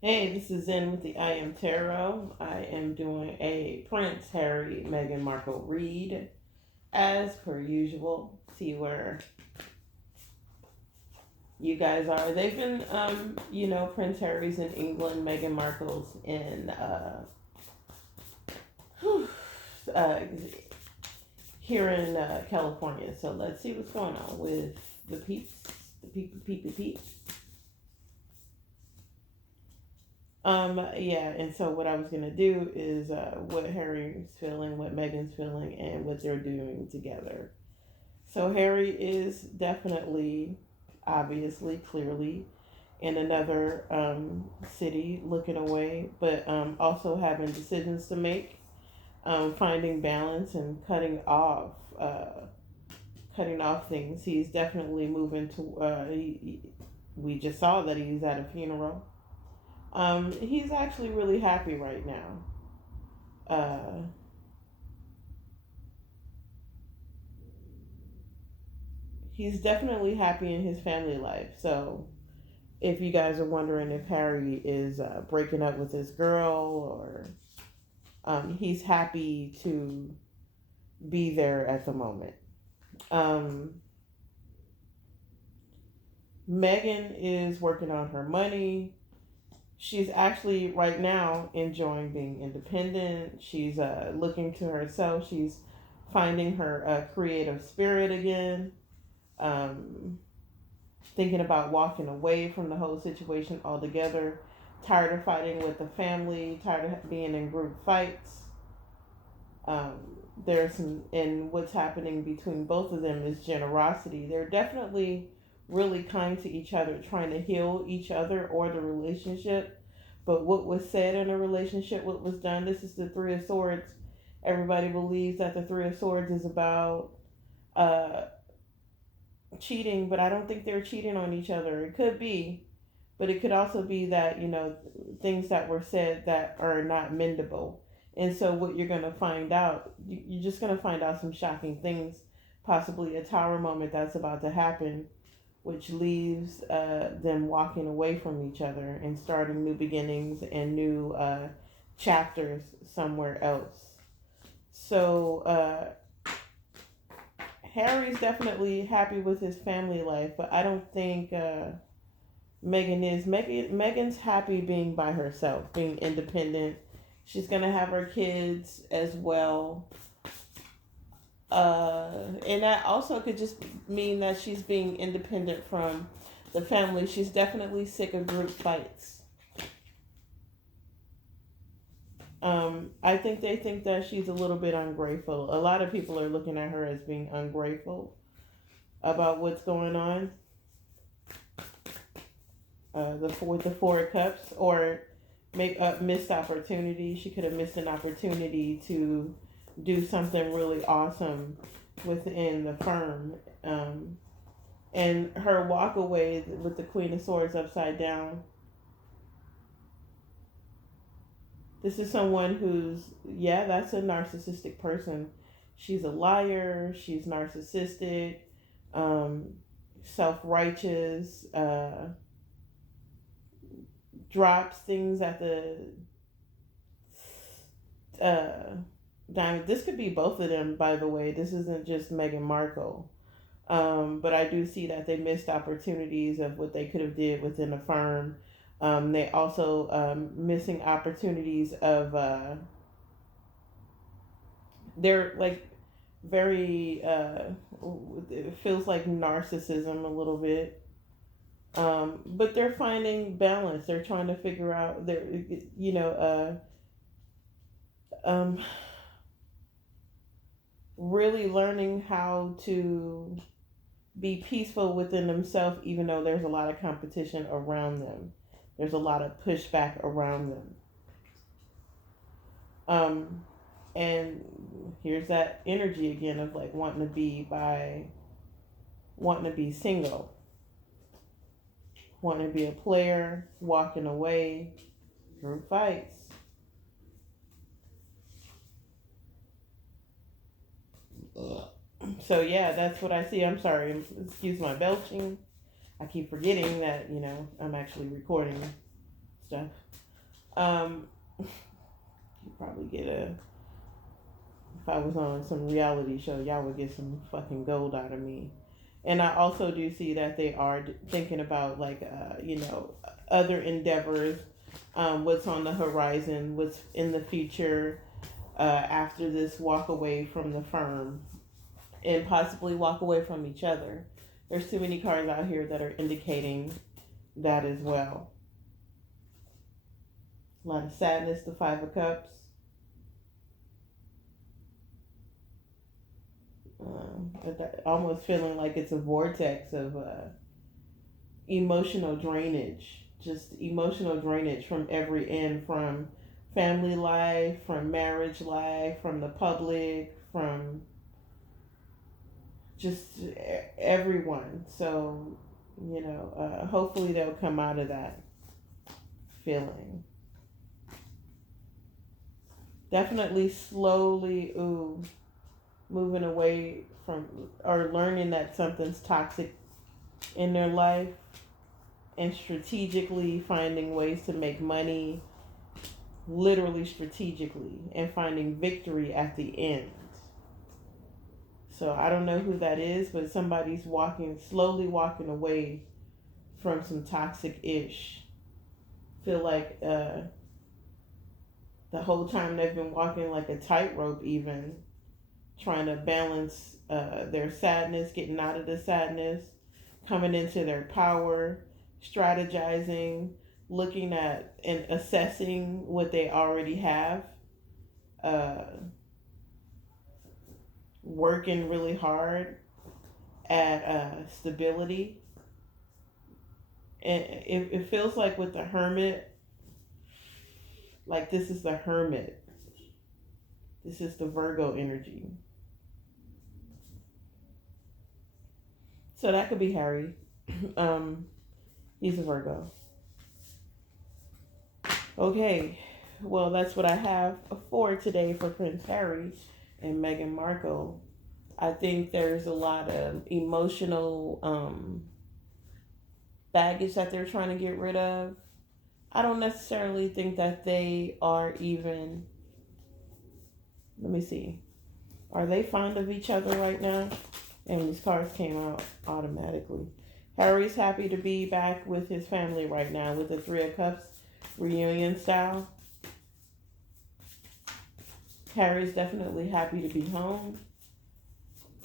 Hey, this is Zen with the I Am Tarot. I am doing a Prince Harry Meghan Markle read as per usual. See where you guys are. They've been, Prince Harry's in England, Meghan Markle's in uh, here in California. So let's see what's going on with the peeps, the peeps. Yeah, and so what I was gonna do is what Harry's feeling, what Meghan's feeling, and what they're doing together. So Harry is definitely, obviously, clearly in another city, looking away, but also having decisions to make, finding balance and cutting off things. He's definitely moving to. We just saw that he's at a funeral. He's actually really happy right now. Uh, he's definitely happy in his family life. So, if you guys are wondering if Harry is breaking up with his girl or he's happy to be there at the moment. Um, Megan is working on her money. She's actually right now enjoying being independent. She's looking to herself. She's finding her creative spirit again. Um, Thinking about walking away from the whole situation altogether. Tired of fighting with the family. Tired of being in group fights. Um, there's some, and what's happening between both of them is generosity. They're definitely really kind to each other, trying to heal each other or the relationship. But what was said in a relationship, what was done, this is the Three of Swords. Everybody believes that the Three of Swords is about uh, cheating, but I don't think they're cheating on each other. It could be, but it could also be that, things that were said that are not mendable. And so, what you're going to find out, you're just going to find out some shocking things, possibly a tower moment that's about to happen, which leaves them walking away from each other and starting new beginnings and new chapters somewhere else. So, Harry's definitely happy with his family life, but I don't think Meghan is. Meghan's happy being by herself, being independent. She's gonna have her kids as well, and that also could just mean that she's being independent from the family. She's definitely sick of group fights. I think they think that she's a little bit ungrateful. A lot of people are looking at her as being ungrateful about what's going on. The Four of Cups, or make up missed opportunity. She could have missed an opportunity to do something really awesome within the firm. And her walk away with the Queen of Swords upside down. This is someone who's, yeah, that's a narcissistic person. She's a liar. She's narcissistic, um, self righteous. Drops things at the uh, diamond. This could be both of them, by the way. This isn't just Meghan Markle. But I do see that they missed opportunities of what they could have did within the firm. They also missing opportunities of they're like very it feels like narcissism a little bit. But they're finding balance. They're trying to figure out they're you know um, really learning how to be peaceful within themselves, even though there's a lot of competition around them. There's a lot of pushback around them. Um, and here's that energy again of like wanting to be single, wanting to be a player, walking away, group fights. So yeah, that's what I see. I'm sorry, excuse my belching. I keep forgetting that I'm actually recording. stuff. Um, you probably get a. If I was on some reality show, y'all would get some fucking gold out of me. And I also do see that they are thinking about like other endeavors, what's on the horizon, what's in the future after this walk away from the firm and possibly walk away from each other. There's too many cards out here that are indicating that as well. A lot of sadness, the Five of Cups. Almost feeling like it's a vortex of emotional drainage, just emotional drainage from every end, from family life, from marriage life, from the public, from just everyone. So, hopefully they'll come out of that feeling. Definitely slowly, moving away from or learning that something's toxic in their life and strategically finding ways to make money, literally strategically, and finding victory at the end. So I don't know who that is, but somebody's slowly walking away from some toxic ish. Feel like the whole time they've been walking like a tightrope, even trying to balance their sadness, getting out of the sadness, coming into their power, strategizing, looking at and assessing what they already have, uh, working really hard at stability. And it feels like with the Hermit, like this is the Hermit. This is the Virgo energy. So that could be Harry. He's a Virgo. Okay, well, that's what I have for today for Prince Harry and Meghan Markle. I think there's a lot of emotional baggage that they're trying to get rid of. I don't necessarily think that they are even. Let me see. Are they fond of each other right now? And these cards came out automatically. Harry's happy to be back with his family right now with the Three of Cups reunion style. Harry's definitely happy to be home.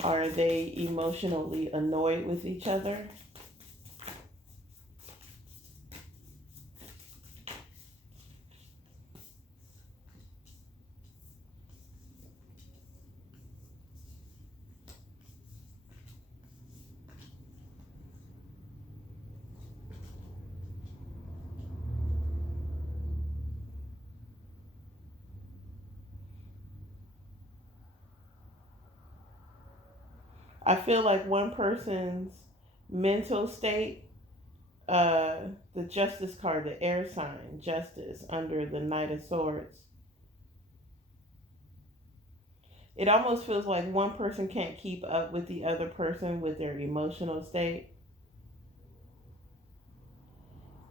Are they emotionally annoyed with each other? I feel like one person's mental state, uh, the Justice card, the air sign, Justice, under the Knight of Swords. It almost feels like one person can't keep up with the other person with their emotional state.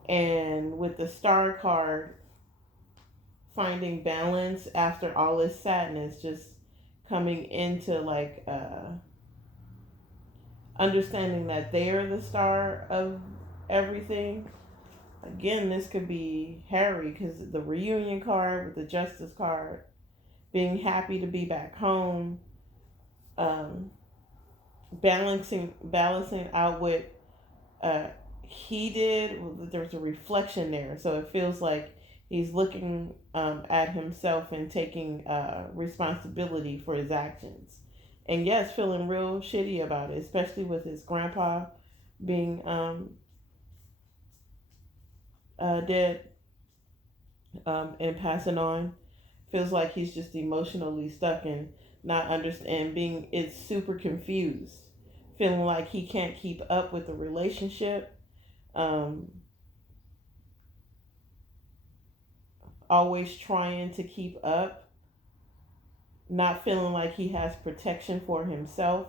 And with the Star card, finding balance after all this sadness, just coming into like understanding that they are the star of everything. Again, this could be Harry because the reunion card with the Justice card, being happy to be back home, um, balancing out what uh, he did. There's a reflection there, so it feels like he's looking at himself and taking responsibility for his actions. And yes, feeling real shitty about it, especially with his grandpa being dead and passing on. Feels like he's just emotionally stuck and not understand being it's super confused, feeling like he can't keep up with the relationship. Um, Always trying to keep up, not feeling like he has protection for himself.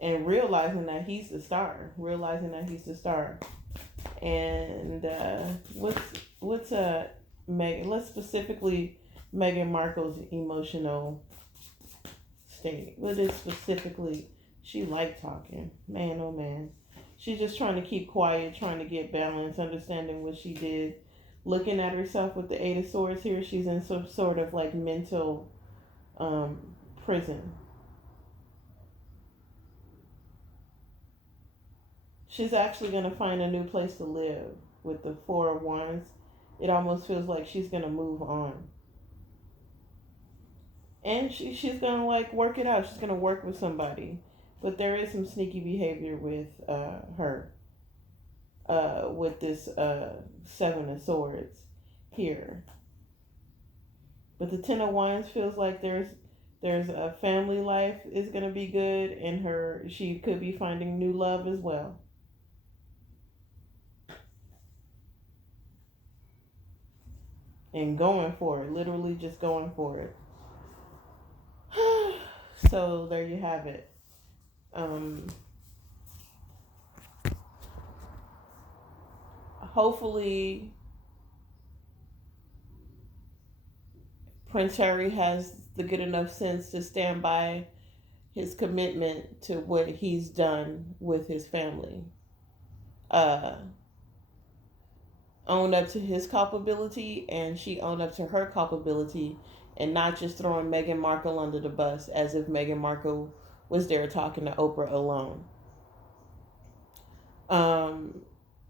and realizing that he's the star, And what's Meghan? Let's specifically Meghan Markle's emotional state. What is specifically? She liked talking, man. Oh man, she's just trying to keep quiet, trying to get balance, understanding what she did. Looking at herself with the Eight of Swords here, she's in some sort of like mental um, prison. She's actually going to find a new place to live with the Four of Wands. It almost feels like she's going to move on. And she's going to like work it out. She's going to work with somebody. But there is some sneaky behavior with her. With this Seven of Swords here. But the Ten of Wands feels like there's a family life is going to be good, and she could be finding new love as well. And going for it, literally just going for it. So there you have it. Hopefully Prince Harry has the good enough sense to stand by his commitment to what he's done with his family. Uh, own up to his culpability, and she owned up to her culpability, and not just throwing Meghan Markle under the bus as if Meghan Markle was there talking to Oprah alone.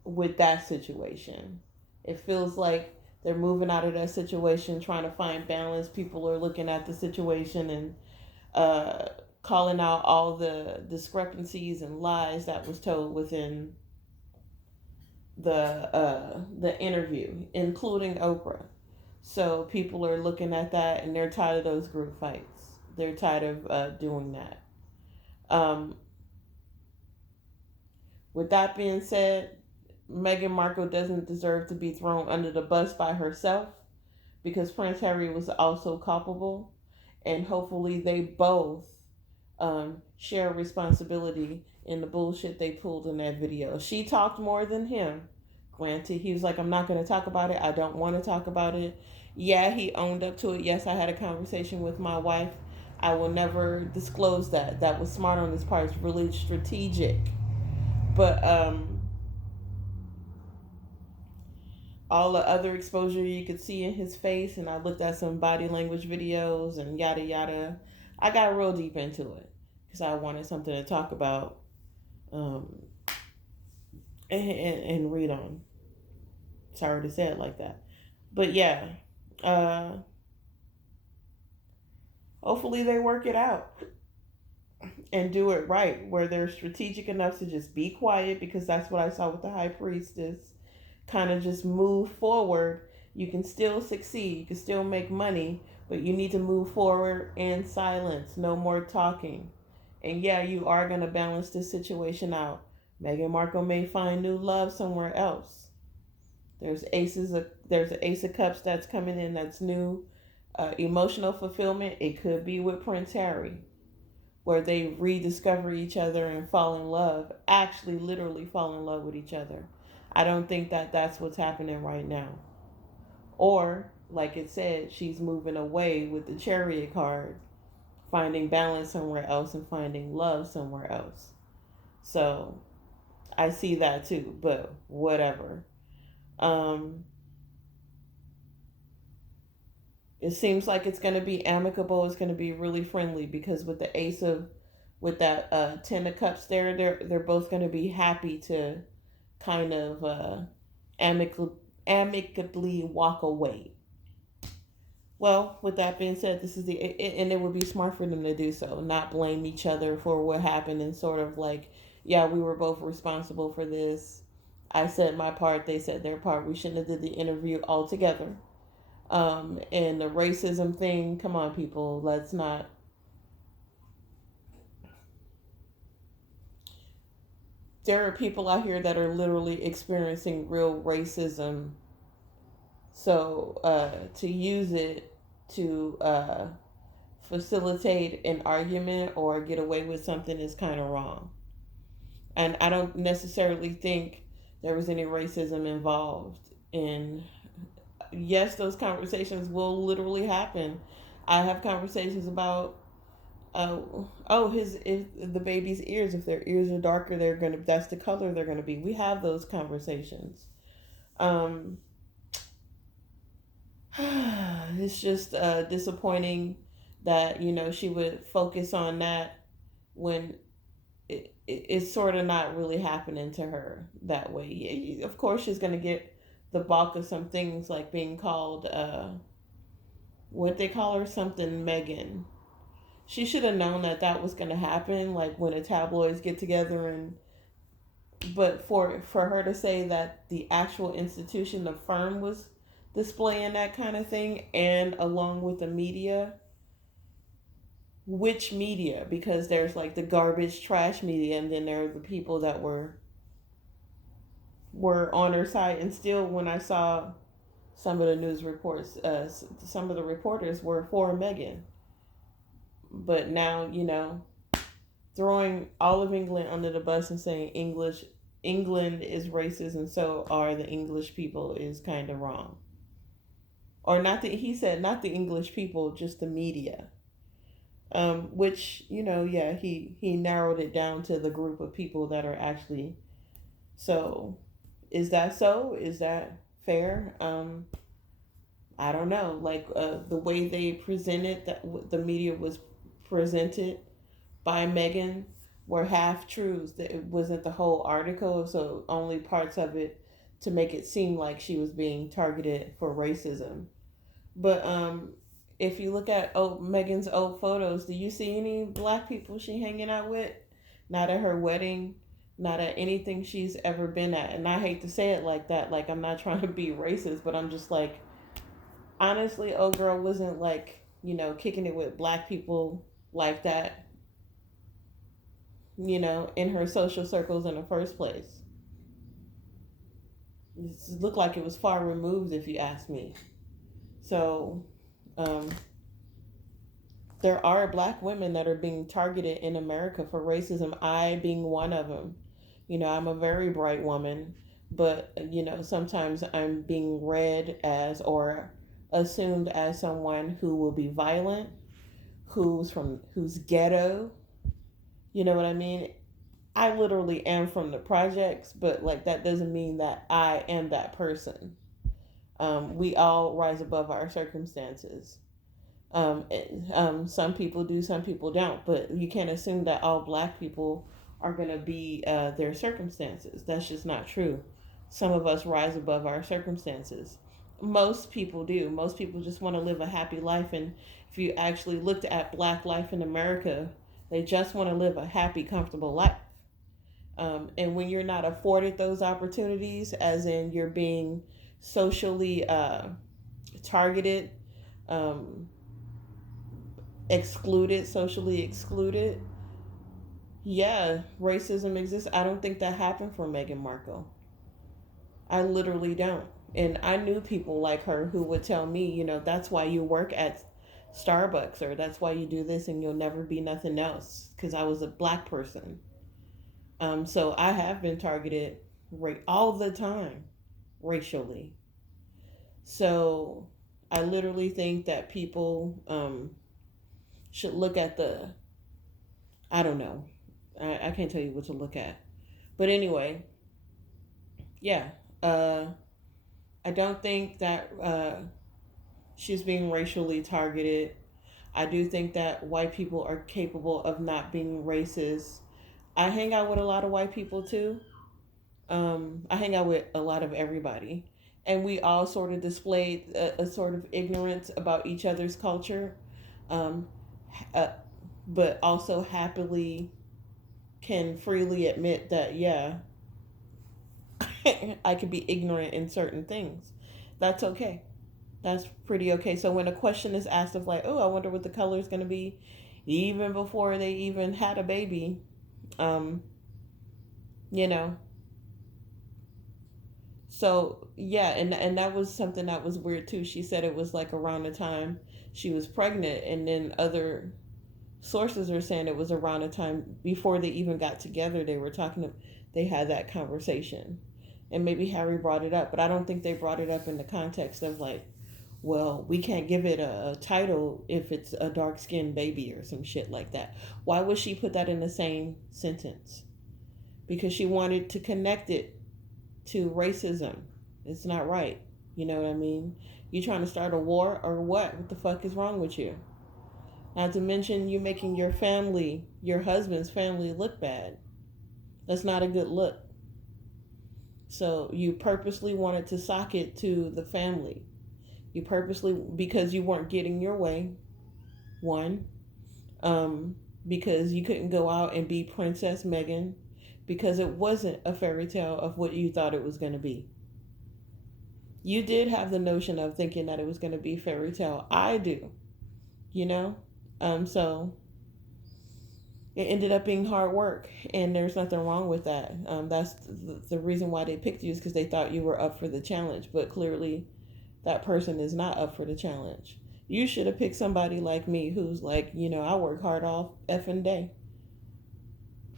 With that situation, it feels like they're moving out of that situation, trying to find balance. People are looking at the situation and calling out all the discrepancies and lies that was told within the interview, including Oprah. So people are looking at that, and they're tired of those group fights. They're tired of doing that. With that being said, Meghan Markle doesn't deserve to be thrown under the bus by herself, because Prince Harry was also culpable, and hopefully they both share responsibility in the bullshit they pulled in that video. She talked more than him. Granted, he was like, I'm not going to talk about it. I don't want to talk about it. Yeah, he owned up to it. Yes, I had a conversation with my wife. I will never disclose that. That was smart on his part. It's really strategic. But all the other exposure you could see in his face, and I looked at some body language videos and yada yada. I got real deep into it because I wanted something to talk about and read on. Sorry to say it like that. But yeah, hopefully they work it out and do it right, where they're strategic enough to just be quiet, because that's what I saw with the High Priestess. Kind of just move forward. You can still succeed, you can still make money, but you need to move forward in silence. No more talking. And yeah, you are going to balance this situation out. Meghan Markle may find new love somewhere else. There's an Ace of Cups that's coming in, that's new. Emotional fulfillment, it could be with Prince Harry, where they rediscover each other and fall in love, actually literally fall in love with each other. I don't think that that's what's happening right now. Or, like it said, she's moving away with the Chariot card, finding balance somewhere else and finding love somewhere else. So, I see that too, but whatever. It seems like it's going to be amicable. It's going to be really friendly, because with the with that Ten of Cups there, they're both going to be happy to kind of amicably walk away. Well, with that being said, and it would be smart for them to do so, not blame each other for what happened, and sort of like, yeah, we were both responsible for this. I said my part, they said their part. We shouldn't have did the interview altogether. And the racism thing, come on, people, let's not. There are people out here that are literally experiencing real racism. So to use it to facilitate an argument or get away with something is kind of wrong. And I don't necessarily think there was any racism involved. And yes, those conversations will literally happen. I have conversations about, if the baby's ears, if their ears are darker, that's the color they're gonna be. We have those conversations. Um, it's just disappointing that she would focus on that when it's sort of not really happening to her that way. Of course, she's gonna get the bulk of some things, like being called what they call her, something Meghan. She should have known that that was gonna happen. Like when the tabloids get together, and but for her to say that the actual institution, the firm, was displaying that kind of thing, and along with the media, which media? Because there's like the garbage trash media, and then there are the people that were on her side. And still, when I saw some of the news reports, some of the reporters were for Meghan. But now, throwing all of England under the bus and saying England is racist and so are the English people is kind of wrong. Or not that he said not the English people, just the media. Which yeah, he narrowed it down to the group of people that are actually. So, is that so? Is that fair? I don't know. Like the way they presented, that the media was presented by Meghan, were half truths. That it wasn't the whole article, so only parts of it to make it seem like she was being targeted for racism. But if you look at Meghan's old photos, do you see any black people she hanging out with? Not at her wedding, not at anything she's ever been at. And I hate to say it like that, like I'm not trying to be racist, but I'm just like, honestly, old girl wasn't like, kicking it with black people like that, in her social circles in the first place. It looked like it was far removed, if you ask me. So, um, there are black women that are being targeted in America for racism, I being one of them. I'm a very bright woman, but, sometimes I'm being read as or assumed as someone who will be violent, who's ghetto. You know what I mean? I literally am from the projects, but like that doesn't mean that I am that person. We all rise above our circumstances. Some people do, some people don't, but you can't assume that all black people are going to be their circumstances. That's just not true. Some of us rise above our circumstances. Most people do. Most people just want to live a happy life. And if you actually looked at black life in America, they just want to live a happy, comfortable life. And when you're not afforded those opportunities, as in you're being socially targeted, um, excluded, socially excluded, yeah, racism exists. I don't think that happened for Meghan Markle. I literally don't. And I knew people like her who would tell me, that's why you work at Starbucks, or that's why you do this and you'll never be nothing else, because I was a black person. So I have been targeted all the time racially. So I literally think that people should look at I don't know. I can't tell you what to look at. But anyway, yeah. I don't think that she's being racially targeted. I do think that white people are capable of not being racist. I hang out with a lot of white people too. I hang out with a lot of everybody. And we all sort of displayed a sort of ignorance about each other's culture, um, uh, but also happily can freely admit that, yeah, I could be ignorant in certain things. That's okay. That's pretty okay. So when a question is asked of like, oh, I wonder what the color is going to be, even before they even had a baby, um, you know. So yeah, and that was something that was weird too. She said it was like around the time she was pregnant, and then other sources are saying it was around the time before they even got together. They had that conversation, and maybe Harry brought it up, but I don't think they brought it up in the context of like, well, we can't give it a title if it's a dark skinned baby or some shit like that. Why would she put that in the same sentence? Because she wanted to connect it to racism. It's not right. You know what I mean? You trying to start a war or what? What the fuck is wrong with you? Not to mention you making your family, your husband's family, look bad. That's not a good look. So you purposely wanted to sock it to the family. You purposely, because you weren't getting your way, one, because you couldn't go out and be Princess Meghan, because it wasn't a fairy tale of what you thought it was going to be. You did have the notion of thinking that it was going to be fairy tale. I do, you know? So it ended up being hard work, and there's nothing wrong with that. That's the reason why they picked you, is because they thought you were up for the challenge, but clearly that person is not up for the challenge. You should have picked somebody like me who's like, I work hard all effing day.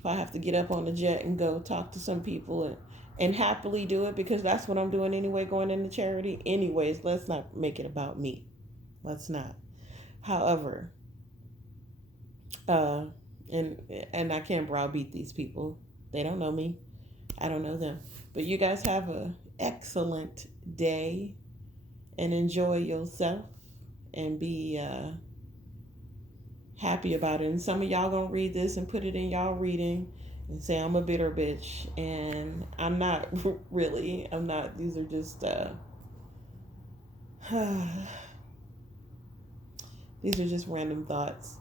If I have to get up on the jet and go talk to some people and happily do it, because that's what I'm doing anyway, going into charity. Anyways, let's not make it about me. Let's not. However, and I can't browbeat these people. They don't know me. I don't know them. But you guys have an excellent day and enjoy yourself and be happy about it. And some of y'all gonna read this and put it in y'all reading and say I'm a bitter bitch, and I'm not really. I'm not. These are just these are just random thoughts.